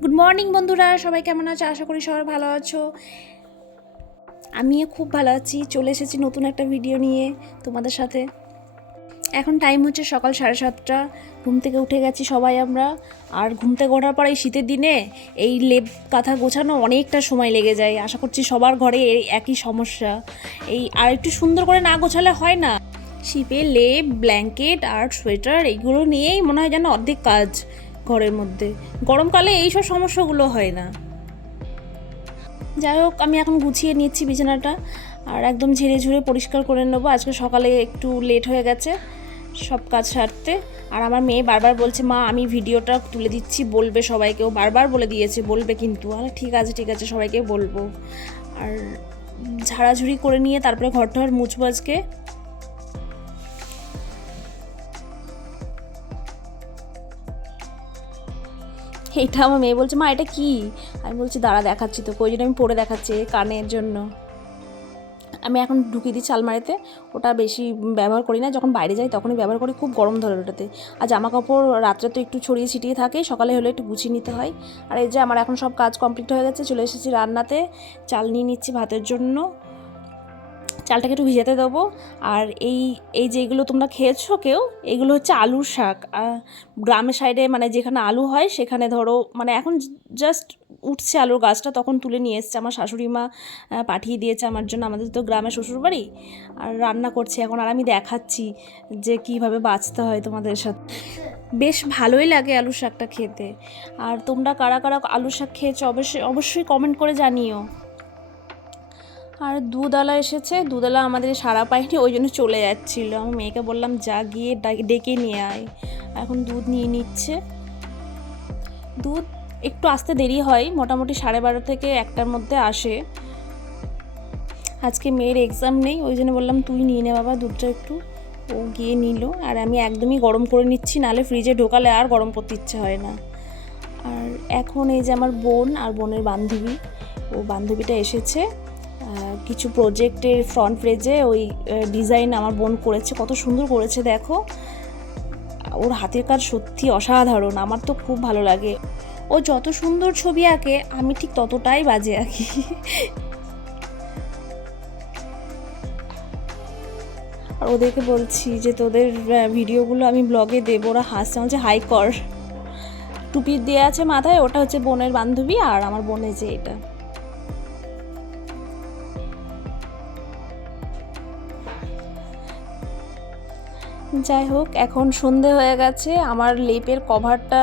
Good morning বন্ধুরা। সবাই কেমন আছো? আশা করি সবাই ভালো আছো। আমিও খুব ভালো আছি। চলে এসেছি নতুন একটা ভিডিও নিয়ে তোমাদের সাথে। এখন টাইম হচ্ছে সকাল সাড়ে সাতটা। ঘুম থেকে উঠে গেছি সবাই আমরা। আর ঘুম থেকে ওঠার পর এই শীতের দিনে এই লেপ কাঁথা গোছানো অনেকটা সময় লেগে যায়। আশা করছি সবার ঘরে এই একই সমস্যা। এই আর একটু সুন্দর করে না গোছালে হয় না। শীতে লেপ, ব্ল্যাঙ্কেট আর সোয়েটার, এইগুলো নিয়েই মনে হয় যেন অর্ধেক কাজ। ঘরের মধ্যে। গরমকালে এইসব সমস্যাগুলো হয় না। যাই হোক আমি এখন গুছিয়ে নিচ্ছি বিছানাটা আর একদম ঝেড়ে ঝুড়ে পরিষ্কার করে নেব। আজকে সকালে একটু লেট হয়ে গেছে সব কাজ সারতে। আর আমার মেয়ে বারবার বলছে, মা, আমি ভিডিওটা তুলে দিচ্ছি, বলবে সবাইকেও বারবার বলে দিয়েছে, বলবে কিন্তু। আর ঠিক আছে ঠিক আছে, সবাইকে বলব। আর ঝাড়াঝুড়ি করে নিয়ে তারপরে ঘর টর মুছবো আজকে। এটা আমার মেয়ে বলছে, মা, এটা কি? আমি বলছি, দাঁড়া, দেখাচ্ছি তো ওই জন্য আমি পরে দেখাচ্ছি কানের জন্য। আমি এখন ঢুকিয়ে দিচ্ছি আলমারিতে ওটা বেশি ব্যবহার করি না, যখন বাইরে যাই তখনই ব্যবহার করি, খুব গরম ধরে ওটাতে। আর জামা কাপড় রাত্রে তো একটু ছড়িয়ে ছিটিয়ে থাকে, সকালে হলে একটু গুছিয়ে নিতে হয়। আর এই যে আমার এখন সব কাজ কমপ্লিট হয়ে গেছে, চলে এসেছি রান্নাতে। চাল নিয়ে নিচ্ছি ভাতের জন্য। চালটাকে একটু ভিজাতে দেবো। আর এই এই যেগুলো তোমরা খেয়েছো কেউ? এগুলো হচ্ছে আলুর শাক। গ্রামের সাইডে মানে যেখানে আলু হয়, সেখানে ধরো মানে এখন জাস্ট উঠছে আলুর গাছটা, তখন তুলে নিয়ে এসছে। আমার শাশুড়ি মা পাঠিয়ে দিয়েছে আমার জন্য। আমাদের তো গ্রামে শ্বশুরবাড়ি। আর রান্না করছে এখন। আর আমি দেখাচ্ছি যে কীভাবে বাঁচতে হয় তোমাদের সাথে। বেশ ভালোই লাগে আলুর শাকটা খেতে। আর তোমরা কারা কারা আলুর শাক খেয়েছো? অবশ্যই অবশ্যই কমেন্ট করে জানিও। আর দুধওয়ালা এসেছে, দুধওয়ালা আমাদের সারা পায়নি, ওই জন্য চলে যাচ্ছিল। আমার মেয়েকে বললাম, যা গিয়ে ডেকে নিয়ে আয়। এখন দুধ নিয়ে নিচ্ছে। দুধ একটু আসতে দেরি হয়, মোটামুটি সাড়ে বারো থেকে একটার মধ্যে আসে। আজকে মেয়ের এক্সাম নেই, ওই জন্য বললাম, তুই নিয়ে নে বাবা দুধটা একটু। ও গিয়ে নিল, আর আমি একদমই গরম করে নিচ্ছি, নাহলে ফ্রিজে ঢোকালে আর গরম করতে ইচ্ছে হয় না। আর এখন এই যে আমার বোন আর বোনের বান্ধবী, ও বান্ধবীটা এসেছে। কিছু প্রজেক্টের ফ্রন্ট পেজে ওই ডিজাইন আমার বোন করেছে, কত সুন্দর করেছে, দেখো। ওর হাতের কাজ সত্যি অসাধারণ, আমার তো খুব ভালো লাগে। ও যত সুন্দর ছবি আঁকে, আমি ঠিক ততটাই বাজে আঁকি। আর ওদেরকে বলছি যে, তোদের ভিডিওগুলো আমি ব্লগে দেবো, ওরা হাসছে। আমার হাই, কর। টুপি দেওয়া আছে মাথায়, ওটা হচ্ছে বোনের বান্ধবী, আর আমার বোনের যে এটা। যাই হোক, এখন সন্ধে হয়ে গেছে। আমার লেপের কভারটা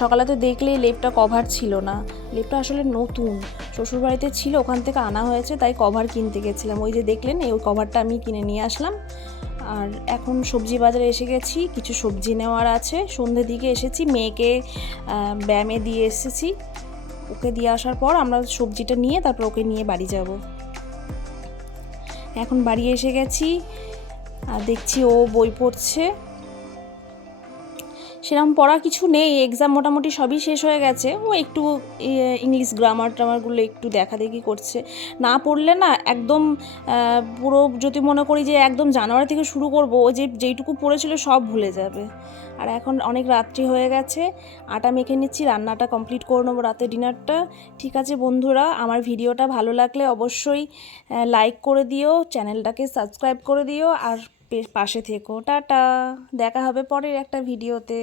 সকালে তো দেখলেই লেপটা কভার ছিল না। লেপটা আসলে নতুন। শ্বশুরবাড়িতে ছিল, ওখান থেকে আনা হয়েছে, তাই কভার কিনতে গেছিলাম। ওই যে দেখলেন, এই কভারটা আমি কিনে নিয়ে আসলাম। আর এখন সবজি বাজারে এসে গেছি, কিছু সবজি নেওয়ার আছে। সন্ধ্যের দিকে এসেছি, মেয়েকে ব্যায়ামে দিয়ে এসেছি। ওকে দিয়ে আসার পর আমরা সবজিটা নিয়ে তারপর ওকে নিয়ে বাড়ি যাব। এখন বাড়ি এসে গেছি। আর দেখছি ও বই পড়ছে। সেরকম পড়া কিছু নেই এক্সাম মোটামুটি সবই শেষ হয়ে গেছে। ও একটু ইংলিশ গ্রামার ট্রামারগুলো একটু দেখা দেখি করছে। না পড়লে না একদম পুরো যদি মনে করি যে একদম জানুয়ারি থেকে শুরু করব, ও যে যেইটুকু পড়েছিল সব ভুলে যাবে। আর এখন অনেক রাত্রি হয়ে গেছে, আটা মেখে নিচ্ছি, রান্নাটা কমপ্লিট করে নেব রাতে ডিনারটা ঠিক আছে বন্ধুরা, আমার ভিডিওটা ভালো লাগলে অবশ্যই লাইক করে দিও চ্যানেলটাকে সাবস্ক্রাইব করে দিও, আর পাশে থেকো। টাটা। দেখা হবে পরের একটা ভিডিওতে।